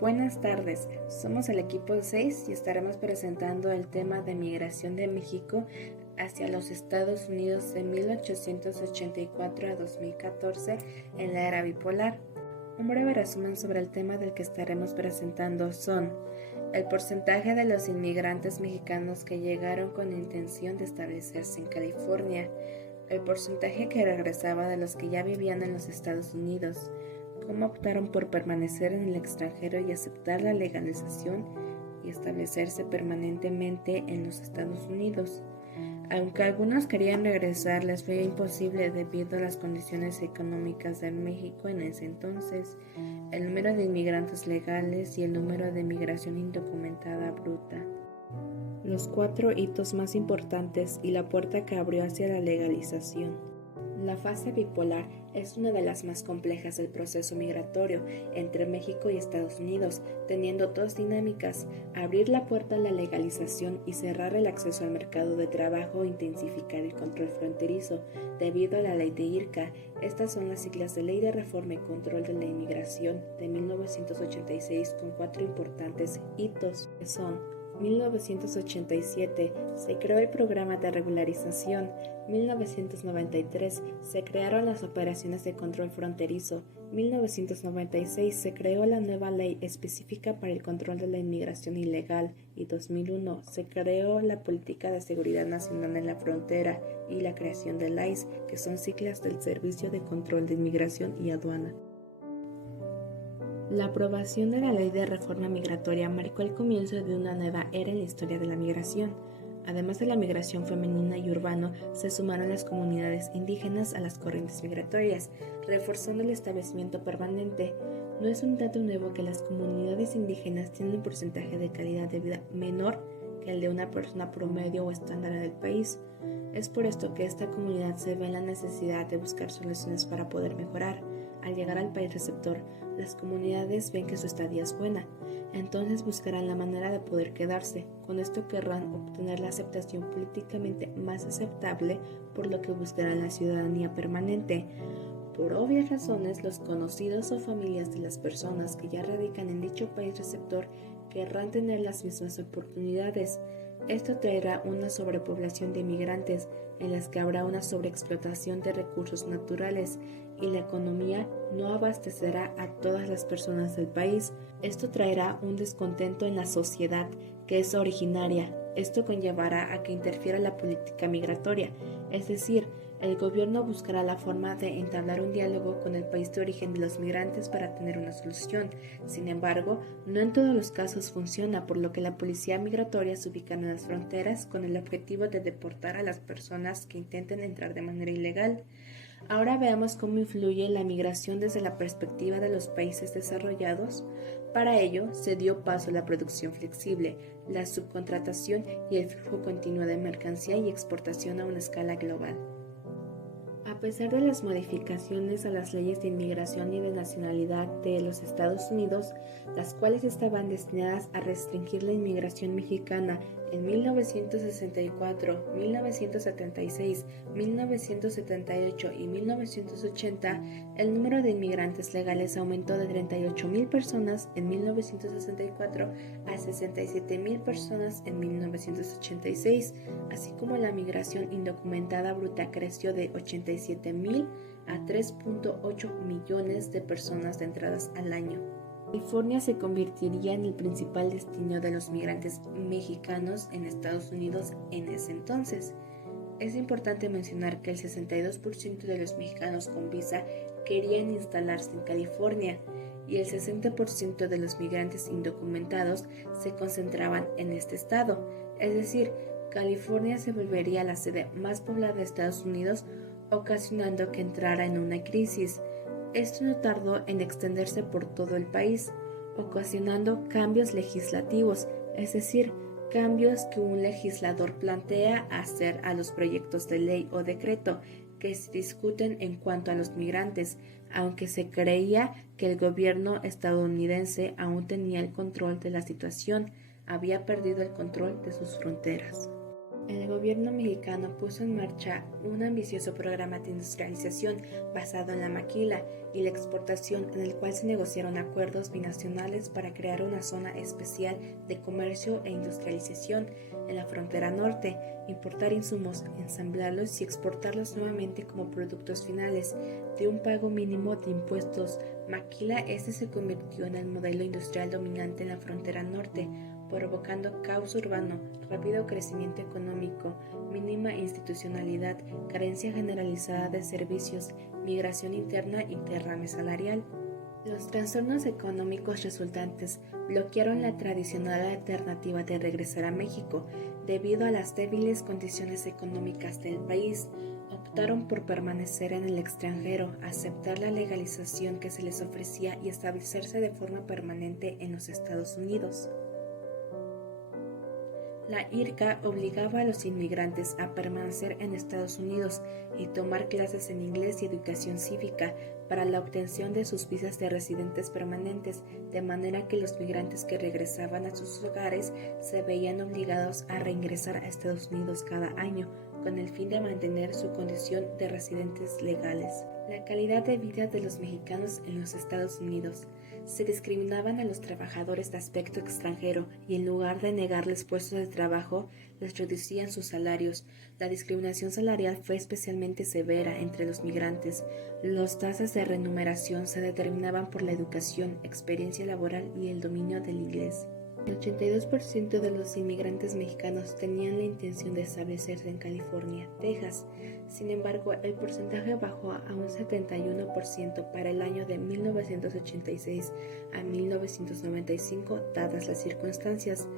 Buenas tardes, somos el equipo 6 y estaremos presentando el tema de migración de México hacia los Estados Unidos de 1884 a 2014 en la era bipolar. Un breve resumen sobre el tema del que estaremos presentando son el porcentaje de los inmigrantes mexicanos que llegaron con intención de establecerse en California, el porcentaje que regresaba de los que ya vivían en los Estados Unidos, cómo optaron por permanecer en el extranjero y aceptar la legalización y establecerse permanentemente en los Estados Unidos. Aunque algunos querían regresar, les fue imposible debido a las condiciones económicas de México en ese entonces, el número de inmigrantes legales y el número de migración indocumentada bruta. Los 4 hitos más importantes y la puerta que abrió hacia la legalización. La fase bipolar es una de las más complejas del proceso migratorio entre México y Estados Unidos, teniendo dos dinámicas: abrir la puerta a la legalización y cerrar el acceso al mercado de trabajo o intensificar el control fronterizo. Debido a la ley de IRCA, estas son las siglas de Ley de Reforma y Control de la Inmigración de 1986, con 4 importantes hitos que son: 1987 se creó el programa de regularización. 1993 se crearon las operaciones de control fronterizo. 1996 se creó la nueva ley específica para el control de la inmigración ilegal y 2001 se creó la Política de Seguridad Nacional en la Frontera y la creación del ICE, que son siglas del Servicio de Control de Inmigración y Aduana. La aprobación de la Ley de Reforma Migratoria marcó el comienzo de una nueva era en la historia de la migración. Además de la migración femenina y urbana, se sumaron las comunidades indígenas a las corrientes migratorias, reforzando el establecimiento permanente. No es un dato nuevo que las comunidades indígenas tienen un porcentaje de calidad de vida menor que el de una persona promedio o estándar del país. Es por esto que esta comunidad se ve en la necesidad de buscar soluciones para poder mejorar. Al llegar al país receptor, las comunidades ven que su estadía es buena, entonces buscarán la manera de poder quedarse. Con esto querrán obtener la aceptación políticamente más aceptable, por lo que buscarán la ciudadanía permanente. Por obvias razones, los conocidos o familias de las personas que ya radican en dicho país receptor querrán tener las mismas oportunidades. Esto traerá una sobrepoblación de inmigrantes, en las que habrá una sobreexplotación de recursos naturales y la economía no abastecerá a todas las personas del país. Esto traerá un descontento en la sociedad que es originaria. Esto conllevará a que interfiera la política migratoria, es decir, el gobierno buscará la forma de entablar un diálogo con el país de origen de los migrantes para tener una solución. Sin embargo, no en todos los casos funciona, por lo que la policía migratoria se ubica en las fronteras con el objetivo de deportar a las personas que intenten entrar de manera ilegal. Ahora veamos cómo influye la migración desde la perspectiva de los países desarrollados. Para ello, se dio paso a la producción flexible, la subcontratación y el flujo continuo de mercancía y exportación a una escala global. A pesar de las modificaciones a las leyes de inmigración y de nacionalidad de los Estados Unidos, las cuales estaban destinadas a restringir la inmigración mexicana en 1964, 1976, 1978 y 1980, el número de inmigrantes legales aumentó de 38,000 personas en 1964 a 67,000 personas en 1986, así como la migración indocumentada bruta creció de 87,000 a 3,8 millones de personas de entradas al año. California se convertiría en el principal destino de los migrantes mexicanos en Estados Unidos en ese entonces. Es importante mencionar que el 62% de los mexicanos con visa querían instalarse en California y el 60% de los migrantes indocumentados se concentraban en este estado. Es decir, California se volvería la sede más poblada de Estados Unidos, ocasionando que entrara en una crisis. Esto no tardó en extenderse por todo el país, ocasionando cambios legislativos, es decir, cambios que un legislador plantea hacer a los proyectos de ley o decreto que se discuten en cuanto a los migrantes, aunque se creía que el gobierno estadounidense aún tenía el control de la situación, había perdido el control de sus fronteras. El gobierno mexicano puso en marcha un ambicioso programa de industrialización basado en la maquila, y la exportación, en el cual se negociaron acuerdos binacionales para crear una zona especial de comercio e industrialización en la frontera norte, importar insumos, ensamblarlos y exportarlos nuevamente como productos finales, de un pago mínimo de impuestos. Maquila este se convirtió en el modelo industrial dominante en la frontera norte, provocando caos urbano, rápido crecimiento económico, mínima institucionalidad, carencia generalizada de servicios, migración interna y derrame salarial. Los trastornos económicos resultantes bloquearon la tradicional alternativa de regresar a México debido a las débiles condiciones económicas del país. Optaron por permanecer en el extranjero, aceptar la legalización que se les ofrecía y establecerse de forma permanente en los Estados Unidos. La IRCA obligaba a los inmigrantes a permanecer en Estados Unidos y tomar clases en inglés y educación cívica para la obtención de sus visas de residentes permanentes, de manera que los migrantes que regresaban a sus hogares se veían obligados a reingresar a Estados Unidos cada año, con el fin de mantener su condición de residentes legales. La calidad de vida de los mexicanos en los Estados Unidos. Se discriminaban a los trabajadores de aspecto extranjero y en lugar de negarles puestos de trabajo, les reducían sus salarios. La discriminación salarial fue especialmente severa entre los migrantes. Las tasas de remuneración se determinaban por la educación, experiencia laboral y el dominio del inglés. El 82% de los inmigrantes mexicanos tenían la intención de establecerse en California, Texas. Sin embargo, el porcentaje bajó a un 71% para el año de 1986 a 1995, dadas las circunstancias.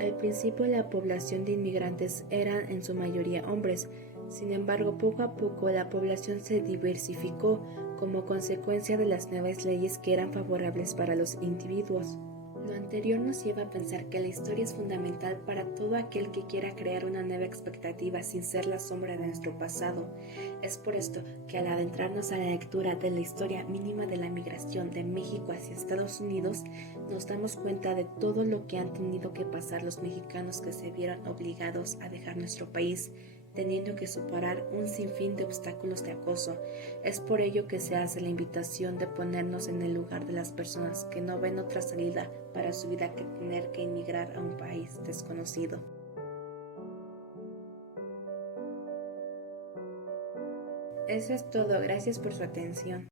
Al principio, la población de inmigrantes eran en su mayoría hombres. Sin embargo, poco a poco la población se diversificó como consecuencia de las nuevas leyes que eran favorables para los individuos. Lo anterior nos lleva a pensar que la historia es fundamental para todo aquel que quiera crear una nueva expectativa sin ser la sombra de nuestro pasado. Es por esto que al adentrarnos a la lectura de la historia mínima de la migración de México hacia Estados Unidos, nos damos cuenta de todo lo que han tenido que pasar los mexicanos que se vieron obligados a dejar nuestro país, teniendo que superar un sinfín de obstáculos de acoso. Es por ello que se hace la invitación de ponernos en el lugar de las personas que no ven otra salida para su vida que tener que emigrar a un país desconocido. Eso es todo, gracias por su atención.